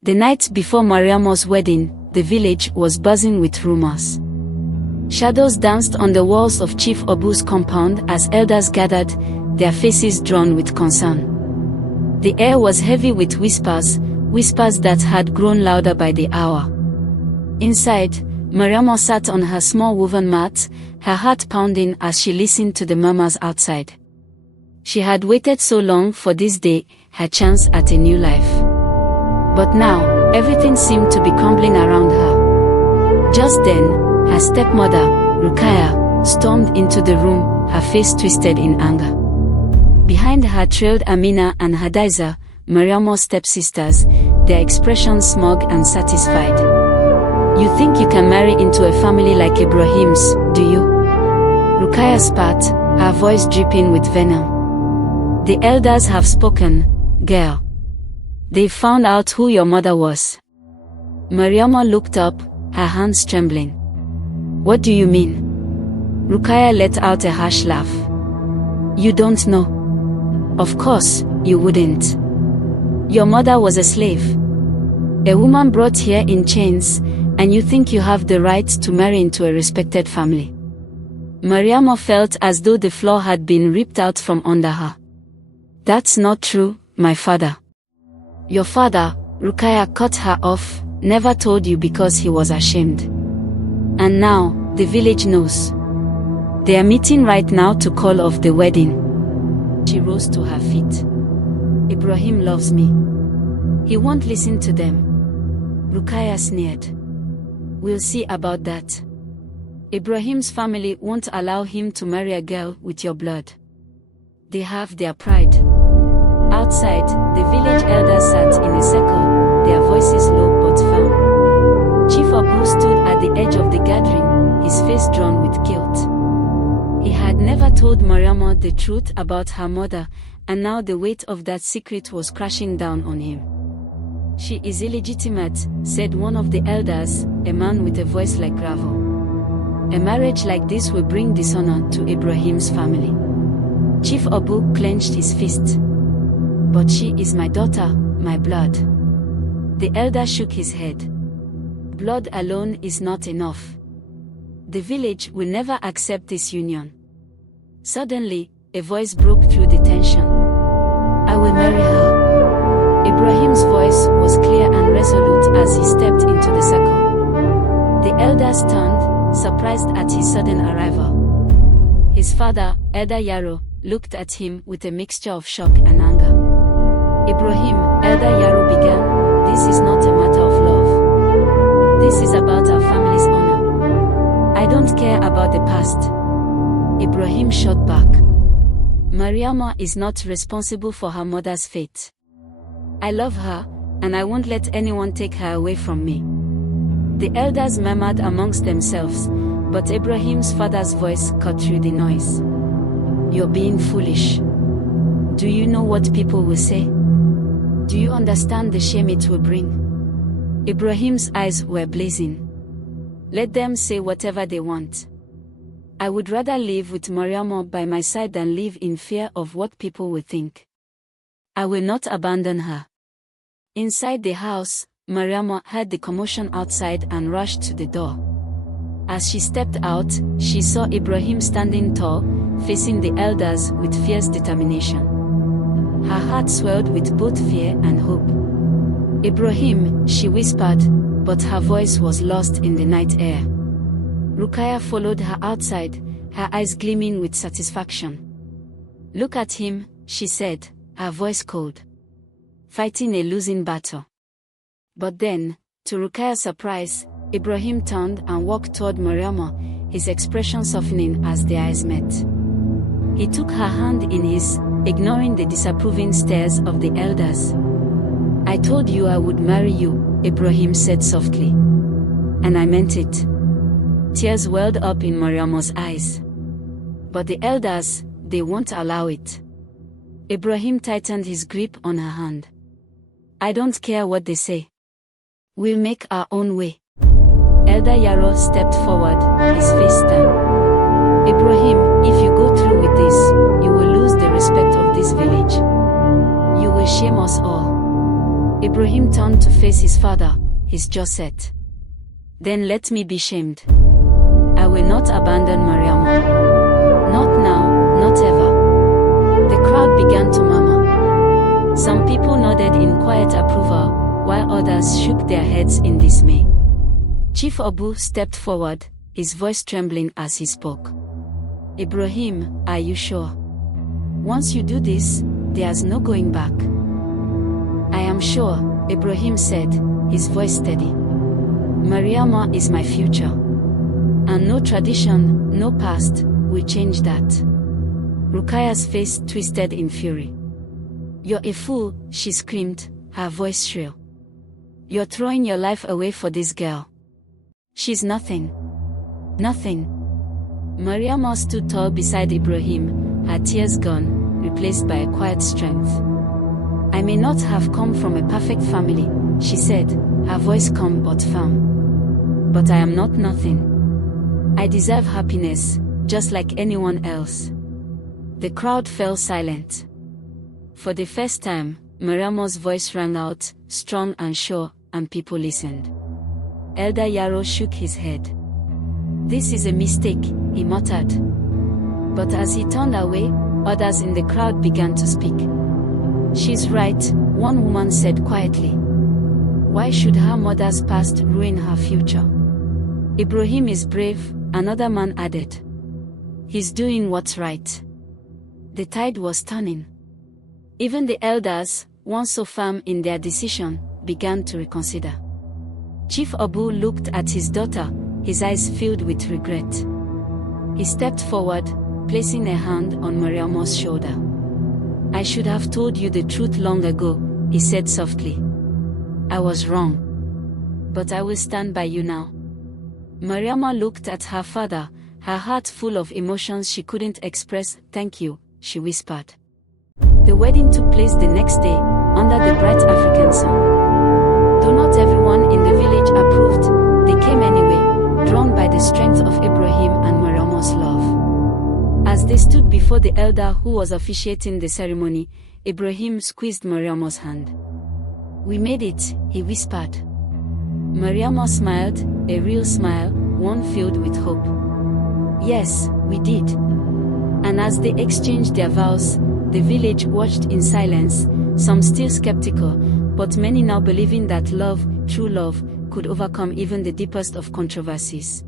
The night before Mariamo's wedding, the village was buzzing with rumors. Shadows danced on the walls of Chief Obu's compound as elders gathered, their faces drawn with concern. The air was heavy with whispers that had grown louder by the hour. Inside, Mariamo sat on her small woven mat, her heart pounding as she listened to the murmurs outside. She had waited so long for this day, her chance at a new life. But now, everything seemed to be crumbling around her. Just then, her stepmother, Rukaya, stormed into the room, her face twisted in anger. Behind her trailed Amina and Hadiza, Mariamo's stepsisters, their expressions smug and satisfied. "You think you can marry into a family like Ibrahim's, do you?" Rukaya spat, her voice dripping with venom. "The elders have spoken, girl. They found out who your mother was." Mariamo looked up, her hands trembling. "What do you mean?" Rukaya let out a harsh laugh. "You don't know? Of course, you wouldn't. Your mother was a slave. A woman brought here in chains, and you think you have the right to marry into a respected family." Mariamo felt as though the floor had been ripped out from under her. "That's not true, my father. Your father," Rukaya cut her off, "never told you because he was ashamed. And now, the village knows. They are meeting right now to call off the wedding." She rose to her feet. "Ibrahim loves me. He won't listen to them." Rukaya sneered. "We'll see about that. Ibrahim's family won't allow him to marry a girl with your blood. They have their pride." Outside, the village elders sat in a circle, their voices low but firm. Chief Abu stood at the edge of the gathering, his face drawn with guilt. He had never told Mariamo the truth about her mother, and now the weight of that secret was crashing down on him. "She is illegitimate," said one of the elders, a man with a voice like gravel. "A marriage like this will bring dishonor to Ibrahim's family." Chief Abu clenched his fist. "But she is my daughter, my blood." The elder shook his head. "Blood alone is not enough. The village will never accept this union." Suddenly, a voice broke through the tension. "I will marry her." Ibrahim's voice was clear and resolute as he stepped into the circle. The elders turned, surprised at his sudden arrival. His father, Elder Yaro, looked at him with a mixture of shock and anger. "Ibrahim," Elder Yaro began, "this is not a matter of love. This is about our family's honor. I don't care about the past." Ibrahim shot back. "Mariama is not responsible for her mother's fate. I love her, and I won't let anyone take her away from me." The elders murmured amongst themselves, but Ibrahim's father's voice cut through the noise. "You're being foolish. Do you know what people will say? Do you understand the shame it will bring?" Ibrahim's eyes were blazing. "Let them say whatever they want. I would rather live with Mariamo by my side than live in fear of what people will think. I will not abandon her." Inside the house, Mariamo heard the commotion outside and rushed to the door. As she stepped out, she saw Ibrahim standing tall, facing the elders with fierce determination. Her heart swelled with both fear and hope. "Ibrahim," she whispered, but her voice was lost in the night air. Rukaya followed her outside, her eyes gleaming with satisfaction. "Look at him," she said, her voice cold. "Fighting a losing battle." But then, to Rukaya's surprise, Ibrahim turned and walked toward Mariamo, his expression softening as their eyes met. He took her hand in his, ignoring the disapproving stares of the elders. "I told you I would marry you," Ibrahim said softly. "And I meant it." Tears welled up in Mariamo's eyes. "But the elders, they won't allow it." Ibrahim tightened his grip on her hand. "I don't care what they say. We'll make our own way." Elder Yaro stepped forward, his face stern. "Ibrahim, if you go through with this, you will lose the respect of this village. You will shame us all." Ibrahim turned to face his father, his jaw set. Then let me be shamed. I will not abandon Mariama. Not now, not ever. The crowd began to murmur. Some people nodded in quiet approval, while others shook their heads in dismay. Chief Abu stepped forward, his voice trembling as he spoke. Ibrahim, are you sure? Once you do this, there's no going back. I am sure, Ibrahim said, his voice steady. Mariama is my future. And no tradition, no past, will change that. Rukaya's face twisted in fury. You're a fool, she screamed, her voice shrill. You're throwing your life away for this girl. She's nothing. Nothing. Mariama stood tall beside Ibrahim, her tears gone, replaced by a quiet strength. I may not have come from a perfect family, she said, her voice calm but firm. But I am not nothing. I deserve happiness, just like anyone else. The crowd fell silent. For the first time, Mariama's voice rang out, strong and sure, and people listened. Elder Yaro shook his head. This is a mistake, he muttered. But as he turned away, others in the crowd began to speak. She's right, one woman said quietly. Why should her mother's past ruin her future? Ibrahim is brave, another man added. He's doing what's right. The tide was turning. Even the elders, once so firm in their decision, began to reconsider. Chief Abu looked at his daughter, his eyes filled with regret. He stepped forward, placing a hand on Mariama's shoulder. I should have told you the truth long ago, he said softly. I was wrong. But I will stand by you now. Mariama looked at her father, her heart full of emotions she couldn't express. Thank you, she whispered. The wedding took place the next day, under the bright African sun. Though not everyone in the village approved, they came anyway, drawn by the strength of Ibrahim and Mariama's love. As they stood before the elder who was officiating the ceremony, Ibrahim squeezed Mariama's hand. We made it, he whispered. Mariama smiled, a real smile, one filled with hope. Yes, we did. And as they exchanged their vows, the village watched in silence, some still skeptical, but many now believing that love, true love, could overcome even the deepest of controversies.